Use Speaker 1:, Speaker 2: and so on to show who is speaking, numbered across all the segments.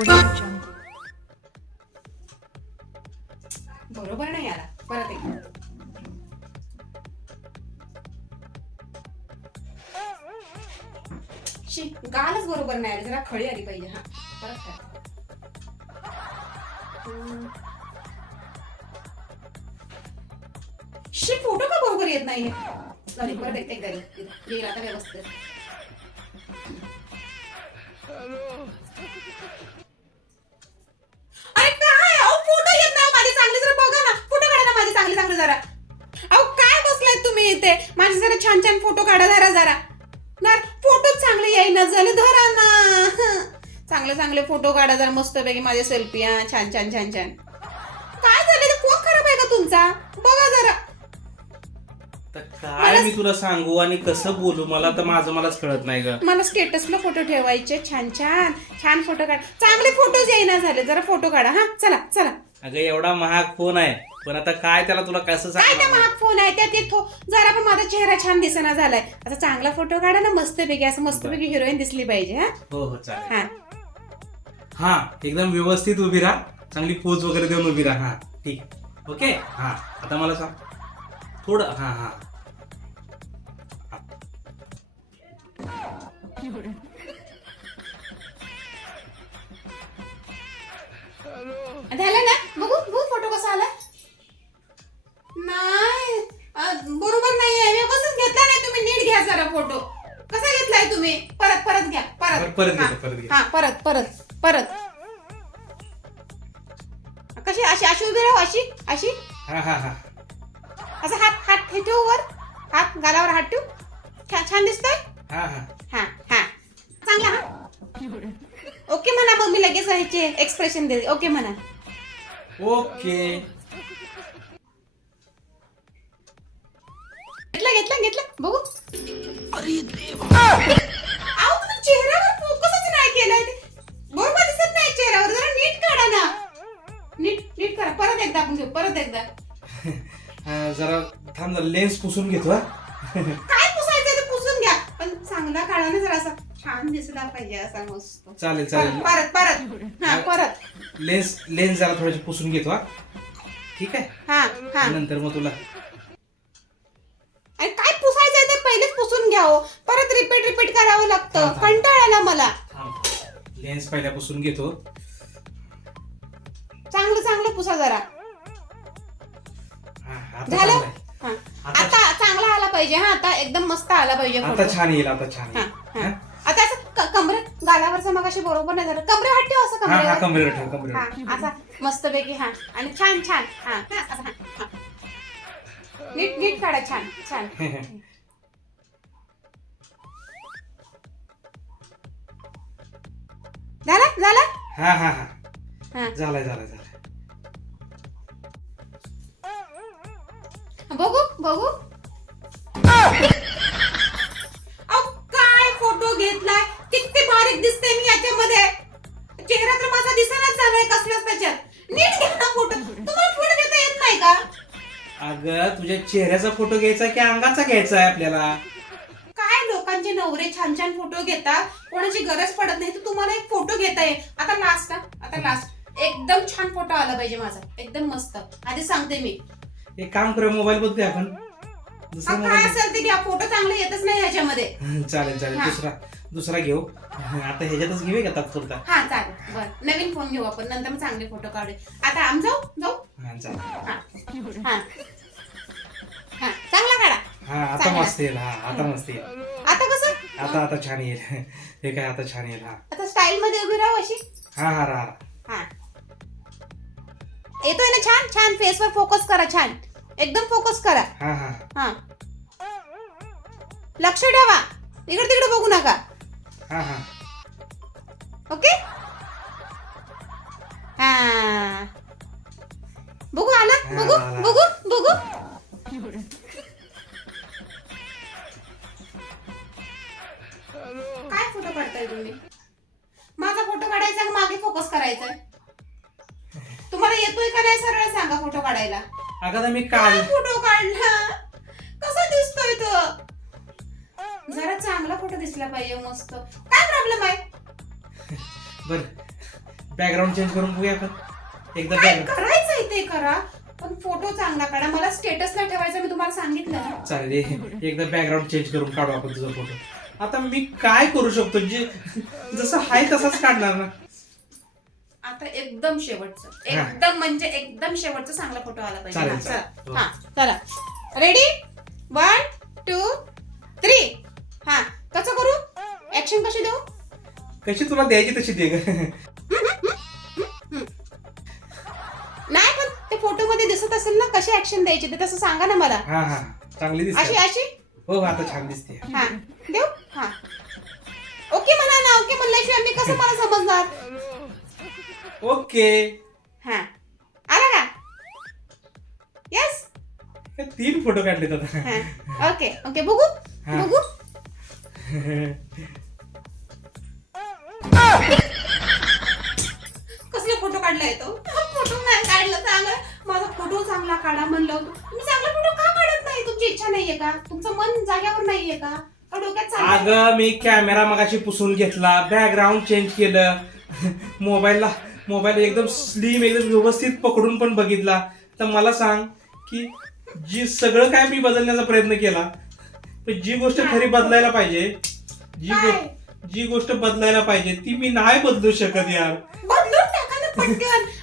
Speaker 1: Audio Jungle.
Speaker 2: बरोबर नाही आला. परत एक शी गालच बरोबर नाही आली. जरा खळी आली पाहिजे हा. परत काय? शी फोटो का बरोबर येत नाही सॉरी परत एक एकदा येईल. आता व्यवस्थित. जरा. अहो काय बसलाय तुम्ही इथे? माझे जरा छान छान फोटो काढा जरा जरा. ना फोटो चांगले येईना झाले धरा ना चांगले चांगले फोटो काढा जरा मस्तपैकी माझे सेल्फी हा छान छान छान छान. काय झालं फोन खराब आहे का तुमचा? बघा जरा.
Speaker 3: तर काय मी तुला सांगू आणि कसं बोलू? मला तर माझं मलाच कळत नाही ग.
Speaker 2: मला स्टेटसला फोटो ठेवायचे. छान छान छान फोटो काढ. चांगले फोटोज येईना झाले. जरा फोटो काढा हा. चला चला.
Speaker 3: अगं एवढा महाग फोन आहे. पण आता काय त्याला तुला कसं
Speaker 2: काय त्या महाग फोन आहे? त्यात एक थो- जरा पण माझा चेहरा छान दिसना झालाय. आता चांगला फोटो काढा ना मस्तपैकी असं मस्तपैकी हिरोईन दिसली पाहिजे हा?
Speaker 3: हो हो चालेल.
Speaker 2: हा.
Speaker 3: हा एकदम व्यवस्थित उभी राहा. चांगली पोज वगैरे देऊन उभी राहा. हा ठीक. ओके? हा आता मला सांग. थोडं हा हा.
Speaker 2: झालं परत परत- परत हा,
Speaker 3: घेतो, परत घेतो.
Speaker 2: हा परत परत परत. कशी अशी अशी उभी राहू अशी अशी?
Speaker 3: हा हा हा.
Speaker 2: असं हात हात हे ठेवू वर. हात गालावर हात ठेवू. छान छान दिसतोय?
Speaker 3: हा हा.
Speaker 2: हा हा. चांगला हा. ओके म्हणा मग मी लगेच ह्याचे एक्सप्रेशन देते ओके म्हणा.
Speaker 3: ओके.
Speaker 2: घेतला घेतला घेतला. बघू.
Speaker 3: लेन्स पुसून घेतो हा.
Speaker 2: काय पुसायचं ते पुसून घ्या. पण चांगला काढा ना जरा असा छान दिसला पाहिजे असा मस्त.
Speaker 3: चालेल चालेल.
Speaker 2: परत परत हा परत.
Speaker 3: लेन्स लेन्स जरा थोडेसे पुसून घेतो हा. ठीक आहे?
Speaker 2: हा हा.
Speaker 3: नंतर मग तुला.
Speaker 2: आणि काय पुसायचंय ते पहिलेच पुसून घ्यावं परत रिपीट रिपीट करावं लागतं.
Speaker 3: हा, हा.
Speaker 2: कंटाळ आला मला.
Speaker 3: लेन्स पहिल्या पुसून घेतो.
Speaker 2: चांगलं चांगलं पुसा जरा.
Speaker 3: हा, आता
Speaker 2: झालं?
Speaker 3: चांगलं आहे. आता-
Speaker 2: आता चांगला आला पाहिजे हा आता एकदम मस्त आला पाहिजे
Speaker 3: आता छान येईल आता छान
Speaker 2: हा,
Speaker 3: येईल.
Speaker 2: हा.
Speaker 3: हा?
Speaker 2: आता असं क- कमरे गालावरचं मग अशी बरोबर नाही झालं. कमरे वाटते असं
Speaker 3: हा हा
Speaker 2: कमरेवर
Speaker 3: कमरेवर ठेव कमरेवर
Speaker 2: हा असा मस्तपैकी हा. आणि छान छान हा हा, असं, हा, हा. नीट नीट काढा छान छान. झाला? झाला?
Speaker 3: हा हा हा.
Speaker 2: हा.
Speaker 3: झालाय झालाय झालाय.
Speaker 2: बघू बघू. अहो, काय फोटो घेतलाय? किती बारीक दिसते मी याच्यामध्ये. चेहरा तर माझा दिसणार झालाय कसल्याच त्याच्यात. नीट घ्या ना फोटो तुम्हाला फोटो घेता येत नाही का?
Speaker 3: अगं तुझ्या चेहऱ्याचा फोटो घ्यायचा की अंगाचा घ्यायचा आहे आपल्याला?
Speaker 2: काय लोकांचे नवरे छान छान फोटो घेतात कोणाची गरज पडत नाही तर तुम्हाला एक फोटो घेता येईल. आता लास्ट आता लास्ट एकदम छान फोटो आला पाहिजे माझा. एकदम मस्त. आधी सांगते मी.
Speaker 3: एक काम करूया मोबाईल बघतोय आपण. दुसरा
Speaker 2: अहो, काय
Speaker 3: मोबाईल
Speaker 2: असेल ते घ्या फोटो चांगले येतच नाही ह्याच्यामध्ये.
Speaker 3: चालेल चालेल.
Speaker 2: हा.
Speaker 3: दुसरा दुसरा घेऊ. आता ह्याच्यातच घेऊया का तात्पुरता?
Speaker 2: हा चालेल. बर. नवीन फोन घेऊ आपण. नंतर मग चांगले फोटो काढू आता आम जाऊ? जाऊ?
Speaker 3: हा चालेल.
Speaker 2: हा. हा. हा. चांगला काढा.
Speaker 3: हा आता. मस्त येईल. हा आता मस्त येईल.
Speaker 2: आता कसं?
Speaker 3: आता आता छान येईल. हे काय आता छान येईल हा.
Speaker 2: आता स्टाईल मध्ये उभी राहू अशी?
Speaker 3: हा हा राहा.
Speaker 2: हा. येतोय ना छान? छान. फेस वर फोकस करा छान. एकदम फोकस करा.
Speaker 3: हा हा.
Speaker 2: हा. लक्ष ठेवा. इकडे तिकडे बघू नका.
Speaker 3: हा हा.
Speaker 2: ओके हा. बघू आला? बघू. बघू बघू. काय फोटो काढताय तुम्ही? माझा फोटो काढायचा का मागे फोकस करायचा तुम्हाला येतोय का नाही सरळ सांगा फोटो काढायला?
Speaker 3: अगं आता मी
Speaker 2: काय फोटो काढला? कसा दिसतोय तो? जरा चांगला फोटो दिसला पाहिजे मस्त. काय प्रॉब्लेम आहे?
Speaker 3: बर. बॅकग्राऊंड चेंज करून बघूया आपण. एकदा
Speaker 2: काय
Speaker 3: बॅकग्राऊंड
Speaker 2: करायचंय ते करा? पण फोटो चांगला काढा. मला स्टेटसला ठेवायचं मी तुम्हाला सांगितलं ना.
Speaker 3: चालेल एकदा बॅकग्राऊंड चेंज करून काढू आपण तुझा फोटो आता मी काय करू शकतो? जे जसं आहे तसाच काढणार ना.
Speaker 2: आता एकदम शेवटचं.
Speaker 3: हा.
Speaker 2: एकदम म्हणजे एकदम शेवटचा चांगला फोटो आला पाहिजे.
Speaker 3: चालेल,
Speaker 2: हा,
Speaker 3: चालेल.
Speaker 2: चला. हा. चला. रेडी वन टू थ्री हा कसं करू? ऍक्शन कशी देऊ?
Speaker 3: कशी तुला द्यायची तशी दे. ग
Speaker 2: नाही पण ते फोटो मध्ये दिसत असेल ना कशी ऍक्शन द्यायची ते तसं सांगा ना मला.
Speaker 3: हा हा. चांगली
Speaker 2: अशी
Speaker 3: दिसते
Speaker 2: अशी
Speaker 3: हो आता छान दिसते.
Speaker 2: हा. देऊ? हा. ओके म्हणा ना ओके म्हणल्याशिवाय मी कसं मला समजणार?
Speaker 3: ओके.
Speaker 2: हा. आला का? येस
Speaker 3: हे तीन फोटो काढलेत आता.
Speaker 2: हा. ओके ओके बघू
Speaker 3: हा.
Speaker 2: बघू. कसले फोटो काढलाय तो फोटो नाही काढला चांगला माझा फोटो चांगला काढा म्हणलं होतं. तुम्ही चांगला फोटो का काढत नाही? तुमची इच्छा नाहीये का? तुमचं मन जाग्यावर नाहीये का? का डोक्यात चाललंय?
Speaker 3: अगं मी कॅमेरा मगाशी पुसून घेतला. बॅकग्राऊंड चेंज केलं. मोबाईलला मोबाईल एकदम स्लिम एकदम व्यवस्थित पकडून पण बघितला. तर मला सांग की जी सगळं काय मी बदलण्याचा प्रयत्न केला पण जी गोष्ट खरी बदलायला पाहिजे जी गो- जी गोष्ट बदलायला पाहिजे ती मी नाही बदलू शकत यार.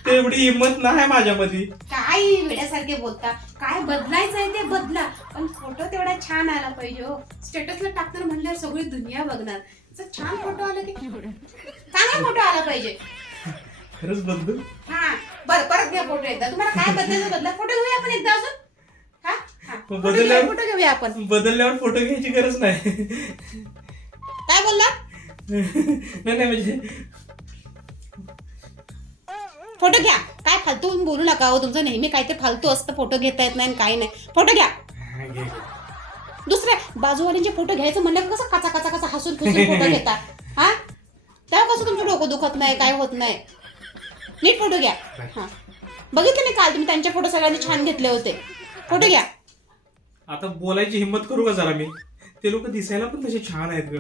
Speaker 3: तेवढी हिंमत नाही माझ्यामध्ये.
Speaker 2: काय वेड्यासारखे बोलता? काय बदलायचंय ते बदला. पण फोटो तेवढा छान आला पाहिजे हो. स्टेटसला टाकणार म्हणल्यावर सगळी दुनिया बघणार. छान फोटो आला की चांगला फोटो आला पाहिजे.
Speaker 3: खरंच बदलू
Speaker 2: हा बरं परत घ्या फोटो एकदा. तुम्हाला काय बदलायचं बदला? फोटो घेऊया आपण एकदा अजून? हा? हा.
Speaker 3: मग
Speaker 2: फोटो
Speaker 3: बदलल्यावर-
Speaker 2: घेऊया, फोटो घेऊया आपण.
Speaker 3: बदलल्यावर फोटो घ्यायची गरज नाही.
Speaker 2: काय बोलला?
Speaker 3: नाही नाही म्हणजे
Speaker 2: फोटो घ्या. काय फालतू बोलू नका हो तुमचं नेहमी काय ते फालतू असतं फोटो घेता येत नाही आणि काही नाही. फोटो घ्या.
Speaker 3: हा, घे, घे.
Speaker 2: दुसऱ्या बाजूवाल्यांचे फोटो घ्यायचं म्हणलं की कसं कचा कचा कचा हसून फुसून फोटो घेता? हा? तेव्हा कसं तुमचं डोकं दुखत नाही काय होत नाही? नीट फोटो घ्या. हा. बघितलं नाही काल तुम्ही त्यांचे फोटो सगळ्यांनी छान घेतले होते. फोटो घ्या.
Speaker 3: आता बोलायची हिंमत करू का जरा मी? ते लोक दिसायला पण तसे छान आहेत ग.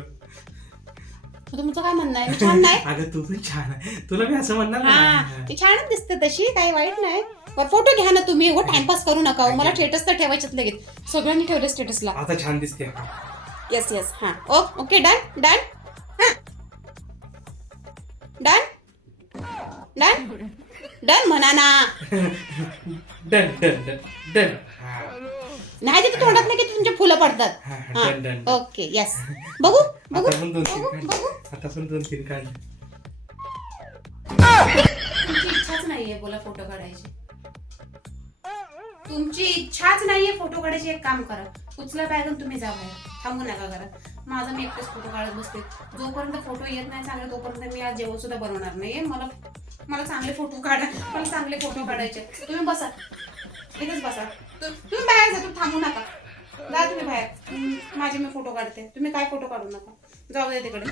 Speaker 2: तुमचं काय म्हणणं आहे? मी छान नाही?
Speaker 3: अगं तू पण छान आहे. तुला मी असं म्हणणार
Speaker 2: हा.
Speaker 3: नाही.
Speaker 2: ती छानच दिसते तशी काही वाईट नाही. फोटो घ्या ना तुम्ही. एवढं टाइमपास करू नका हो. मला स्टेटस तर ठेवायचेच लगेच. सगळ्यांनी ठेवले स्टेटसला
Speaker 3: आता छान दिसते
Speaker 2: येस येस हा. ओके डन डन डन म्हणा ना
Speaker 3: डन डन डन डन. हा,
Speaker 2: नाही तिथे तोंडात नाही की तुमचे फुलं पडतात.
Speaker 3: हा,
Speaker 2: हा
Speaker 3: डन डन
Speaker 2: ओके येस बघू बघू
Speaker 3: आता पण दोन तीन
Speaker 2: बघू
Speaker 3: काढ.
Speaker 2: बघू.
Speaker 3: आता पण दोन तीन काढ.
Speaker 2: तुमची इच्छाच नाहीये बोला फोटो काढायची. तुमची इच्छाच नाहीये फोटो काढायची एक काम करा. उचला बॅग आणि तुम्ही जा बाहेर. थांबू नका घरात. माझा मी एकटेच फोटो काढत बसते. जोपर्यंत फोटो येत नाही चांगले तोपर्यंत मी आज जेवण सुद्धा बनवणार नाहीये. मला मला चांगले फोटो काढा. मला चांगले फोटो काढायचे. तुम्ही बसा. इथेच बसा. तु- तुम्ही बाहेर जा तुम्ही थांबू नका. जा तुम्ही बाहेर. माझे मी फोटो काढते. तुम्ही काय फोटो काढू नका. जाऊ दे तिकडे.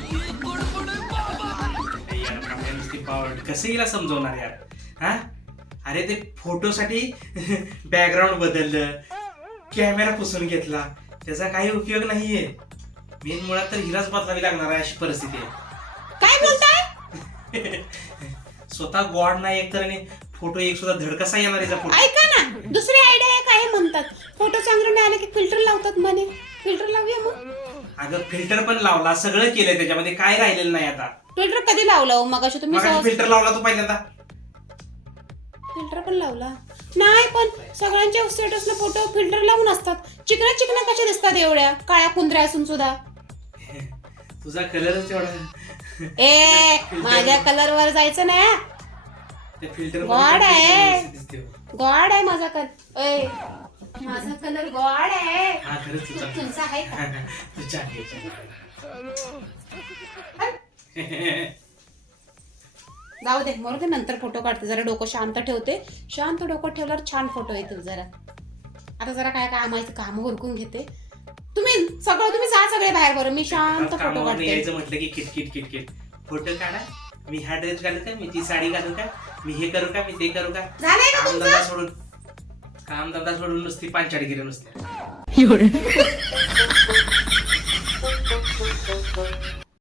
Speaker 3: कसं हिला समजवणार यार? हा? अरे ते फोटोसाठी बॅकग्राऊंड बदललं. कॅमेरा पुसून घेतला. त्याचा काही उपयोग नाहीये. मेन मुळात तर हिलाच बदलावी लागणार आहे अशी परिस्थिती आहे.
Speaker 2: काय बोलताय?
Speaker 3: स्वतः गॉड नाही एक तर आणि फोटो एक सुद्धा धड कसा येणार याचा फोटो.
Speaker 2: ऐका ना दुसरी आयडिया एक आहे म्हणतात. फोटो चांगला नाही आला की फिल्टर लावतात म्हणे. फिल्टर लावूया मग.
Speaker 3: अगं फिल्टर पण लावला सगळं केलंय त्याच्यामध्ये काय राहिलेलं नाही आता.
Speaker 2: फिल्टर कधी लावला? हो मग अशी तुम्ही
Speaker 3: मग फिल्टर लावला तू पहिल्यांदा.
Speaker 2: फिल्टर पण लावला? नाही पण सगळ्यांच्या स्टेटसला फोटो फिल्टर लावून असतात. चिकना चिकना कशा दिसतात एवढ्या? काळ्या कुंदऱ्या असून सुद्धा.
Speaker 3: तुझा कलरच एवढा
Speaker 2: ए माझ्या कलर वर जायचं
Speaker 3: फिल्टर
Speaker 2: God आहे. गॉड आहे माझा कलर ए माझा कलर गॉड आहे.
Speaker 3: हा
Speaker 2: तुमचा
Speaker 3: आहे.
Speaker 2: जाऊ दे मरू दे नंतर फोटो काढते. जरा डोकं शांत ठेवते. शांत डोकं ठेवल्यावर छान फोटो येतील जरा. आता जरा काय काय आम्हाला काम उरकून घेते. तुम्ही सगळं तुम्ही जा सगळे बाहेर. बरं मी शांत फोटो
Speaker 3: कामावरनं
Speaker 2: काढते.
Speaker 3: यायचं म्हटलं की किटकिट किटकिट फोटो काढा. मी हा ड्रेस घालू का मी ती साडी घालू का मी हे करू का मी ते करू का
Speaker 2: झालंय का
Speaker 3: काम
Speaker 2: तुमचं?
Speaker 3: धंदा सोडून काम धंदा सोडून नुसती पांचाडी गेली नुसत्या